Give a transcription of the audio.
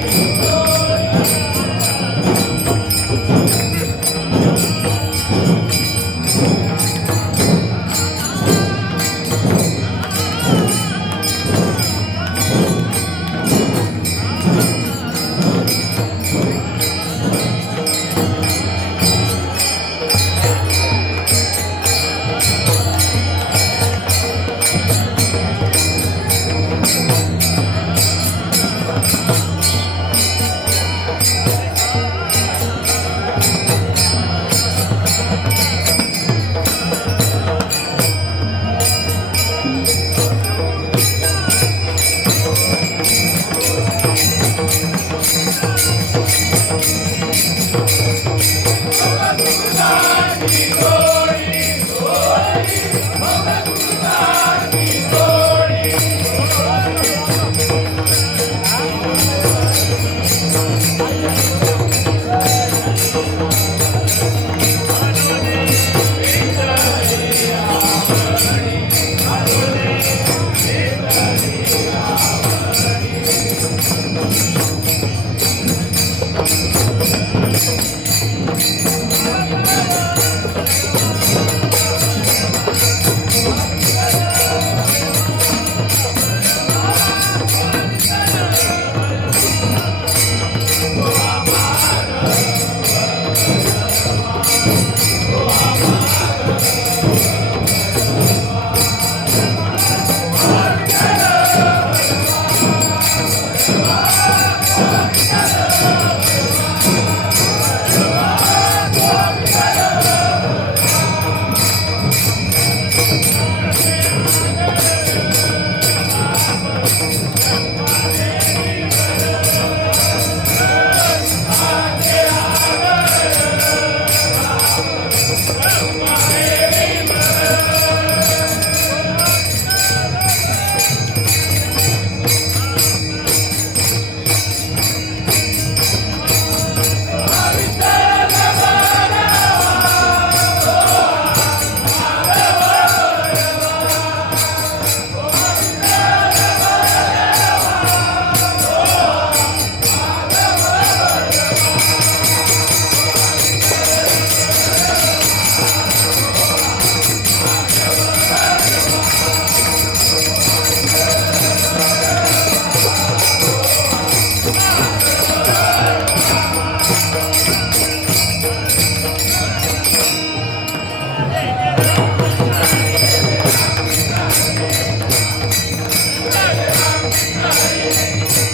Thank you.